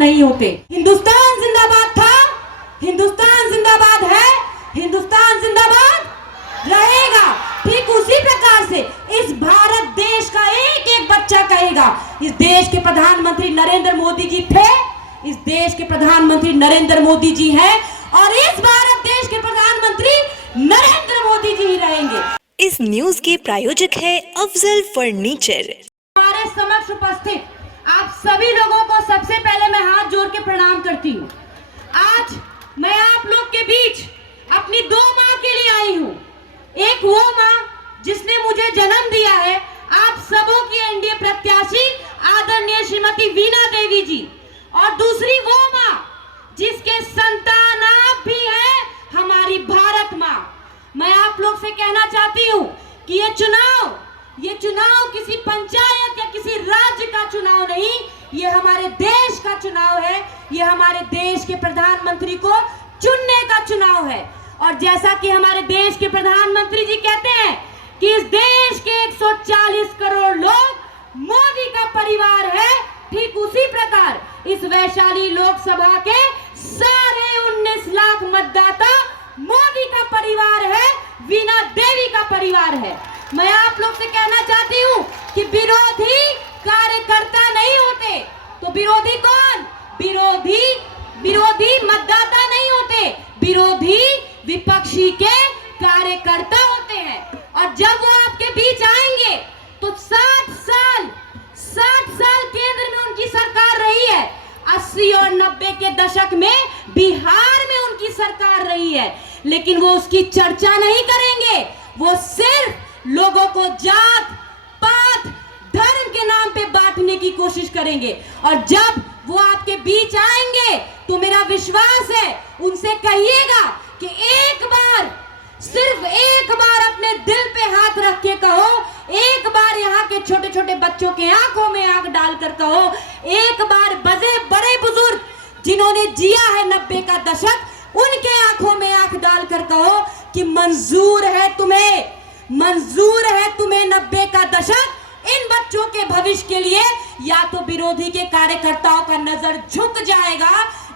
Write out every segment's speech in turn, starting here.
नहीं होते। हिंदुस्तान जिंदाबाद था, हिंदुस्तान जिंदाबाद है, हिंदुस्तान जिंदाबाद रहेगा। ठीक उसी प्रकार से इस भारत देश का एक एक बच्चा कहेगा, इस देश के प्रधानमंत्री नरेंद्र मोदी जी थे, इस देश के प्रधानमंत्री नरेंद्र मोदी जी हैं और इस भारत देश के प्रधानमंत्री नरेंद्र मोदी जी ही रहेंगे। इस न्यूज के प्रायोजक है अफजल फर्नीचर। हमारे समक्ष उपस्थित आप सभी लोगों को सबसे पहले मैं हाथ जोड़ के प्रणाम करती हूँ। आज मैं आप लोग के बीच अपनी दो माँ के लिए आई हूँ। एक वो माँ जिसने मुझे जन्म दिया है, आप सबों की एनडीए प्रत्याशी आदरणीय श्रीमती वीणा देवी जी, और दूसरी वो माँ जिसके संतान आप भी हैं, हमारी भारत माँ। मैं आप लोग से कहना चाहती हूँ कि ये चुनाव किसी पंचायत या किसी राज्य का चुनाव नहीं, ये हमारे देश का चुनाव है, ये हमारे देश के प्रधानमंत्री को चुनने का चुनाव है। और जैसा कि हमारे देश के प्रधानमंत्री जी कहते हैं कि इस देश के 140 करोड़ लोग मोदी का परिवार है, ठीक उसी प्रकार इस वैशाली लोकसभा के सारे 19 लाख मतदाता मोदी का परिवार है, वीणा देवी का परिवार है। मैं आप लोग से कहना चाहती हूँ कि विरोधी कार्यकर्ता नहीं होते, तो विरोधी कौन? विरोधी मतदाता नहीं होते, विरोधी विपक्षी के कार्यकर्ता होते हैं। और जब वो आपके बीच आएंगे तो 60 साल केंद्र में उनकी सरकार रही है, 80 और 90 के दशक में बिहार में उनकी सरकार रही है, लेकिन वो उसकी चर्चा नहीं करेंगे। वो सिर्फ लोगों को जात पात धर्म के नाम पे बांटने की कोशिश करेंगे। और जब वो आपके बीच आएंगे तो मेरा विश्वास है उनसे कहिएगा कि एक बार, सिर्फ एक बार अपने दिल पे हाथ रख के कहो, एक बार यहाँ के छोटे छोटे बच्चों के आंखों में आंख डालकर कहो, एक बार बड़े बुजुर्ग जिन्होंने जिया है 90 का दशक, उनके आंखों में आंख डालकर कहो कि मंजूर है तुम्हें 90 का दशक। इन बच्चों के भविष्य के लिए या तो विरोधी के कार्यकर्ताओं का नजर झुक जाएगा,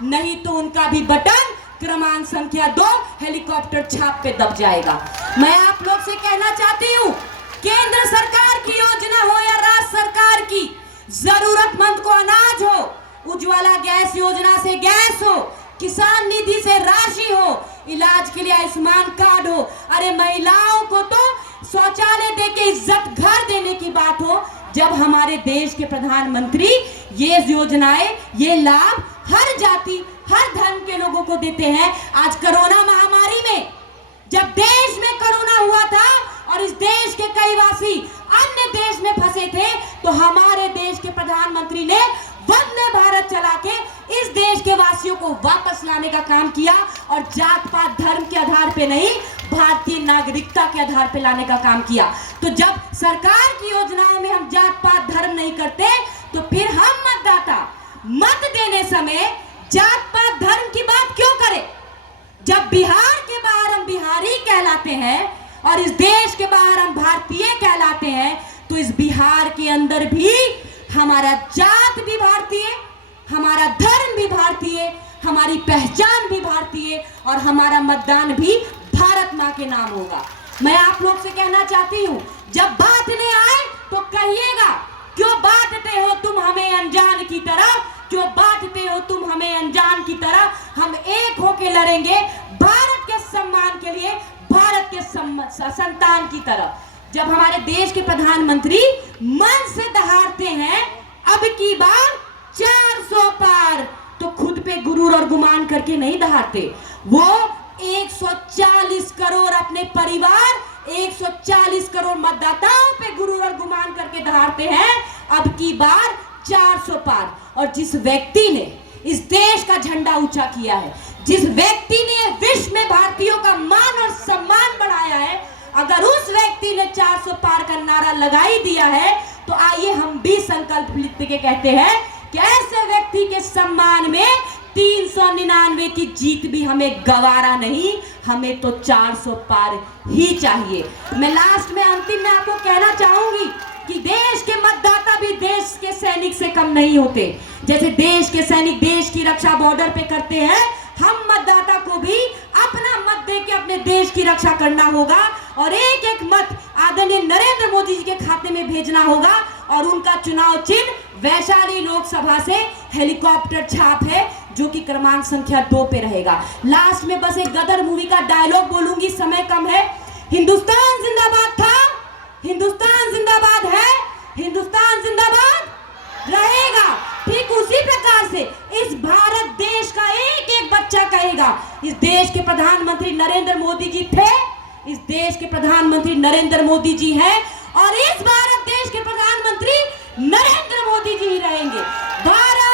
नहीं तो उनका भी बटन क्रमांक संख्या 2 हेलीकॉप्टर छाप पे दब जाएगा। मैं आप लोग से कहना चाहती हूँ, केंद्र सरकार की योजना हो या राज्य सरकार की, जरूरतमंद को अनाज हो, उज्ज्वला गैस योजना से गैस हो, किसान निधि से राशि हो, इलाज के लिए आयुष्मान कार्ड हो, अरे महिलाओं को तो शौचालय देके इज्जत घर देने की बात हो, जब हमारे देश के प्रधानमंत्री ये योजनाएं, ये लाभ हर जाति हर धर्म के लोगों को देते हैं। आज कोरोना महामारी में जब देश में कोरोना हुआ था और इस देश के कई वासी अन्य देश में फंसे थे, तो हमारे देश के प्रधानमंत्री ने वंदे भारत चला के इस देश के वासियों को वापस लाने का काम किया, और जात पात धर्म के आधार पे नहीं, भारतीय नागरिकता के आधार पे लाने का काम किया। तो जब सरकार की योजनाओं में हम जात पात धर्म नहीं करते, तो फिर हम मतदाता मत देने समय जात पात धर्म की बात क्यों करें? जब बिहार के बाहर हम बिहारी कहलाते हैं और इस देश के बाहर हम भारतीय कहलाते हैं, तो इस बिहार के अंदर भी हमारा जात भी भारतीय, हमारा धर्म भी भारतीय, हमारी पहचान भी भारतीय, और हमारा मतदान भी भारत माँ के नाम होगा। मैं आप लोग से कहना चाहती हूँ, जब बांटने आए तो कहिएगा, क्यों बांटते हो तुम हमें अनजान की तरह, क्यों बांटते हो तुम हमें अनजान की तरह। हम एक होके लड़ेंगे भारत के सम्मान के लिए, भारत के संतान की तरह। जब हमारे देश के प्रधानमंत्री मन से दहाड़ते हैं अब की बार 400 पार, तो खुद पे गुरूर और गुमान करके नहीं दहाड़ते, वो 140 करोड़ अपने परिवार, 140 करोड़ मतदाताओं पे गुरूर और गुमान करके दहाड़ते हैं अब की बार 400 पार। और जिस व्यक्ति ने इस देश का झंडा ऊंचा किया है, जिस व्यक्ति ने विश्व में भारतीयों का मान और सम्मान बढ़ाया है, अगर उस व्यक्ति ने 400 पार का नारा लगा ही दिया है, तो आइए हम भी संकल्प लिख के कहते हैं कि ऐसे व्यक्ति के सम्मान में 399 की जीत भी हमें गवारा नहीं, हमें तो 400 पार ही चाहिए। मैं लास्ट में अंतिम में आपको कहना चाहूंगी कि देश के मतदाता भी देश के सैनिक से कम नहीं होते। जैसे देश के सैनिक देश की रक्षा बॉर्डर पे करते हैं, हम मतदाता को भी अपना मत दे के अपने देश की रक्षा करना होगा और एक एक मत आदरणीय नरेंद्र मोदी जी के खाते में भेजना होगा। और उनका चुनाव चिन्ह वैशाली लोकसभा से हेलीकॉप्टर छाप है, जो कि क्रमांक संख्या 2 पे रहेगा। लास्ट में बस एक गदर मूवी का डायलॉग बोलूंगी, समय कम है। हिंदुस्तान जिंदाबाद था, हिंदुस्तान जिंदाबाद है, हिंदुस्तान जिंदाबाद रहेगा। ठीक उसी प्रकार से इस भारत देश का एक एक बच्चा कहेगा, इस देश के प्रधानमंत्री नरेंद्र मोदी जी थे, इस देश के प्रधानमंत्री नरेंद्र मोदी जी हैं और इस भारत देश के प्रधानमंत्री नरेंद्र मोदी जी ही रहेंगे। भारत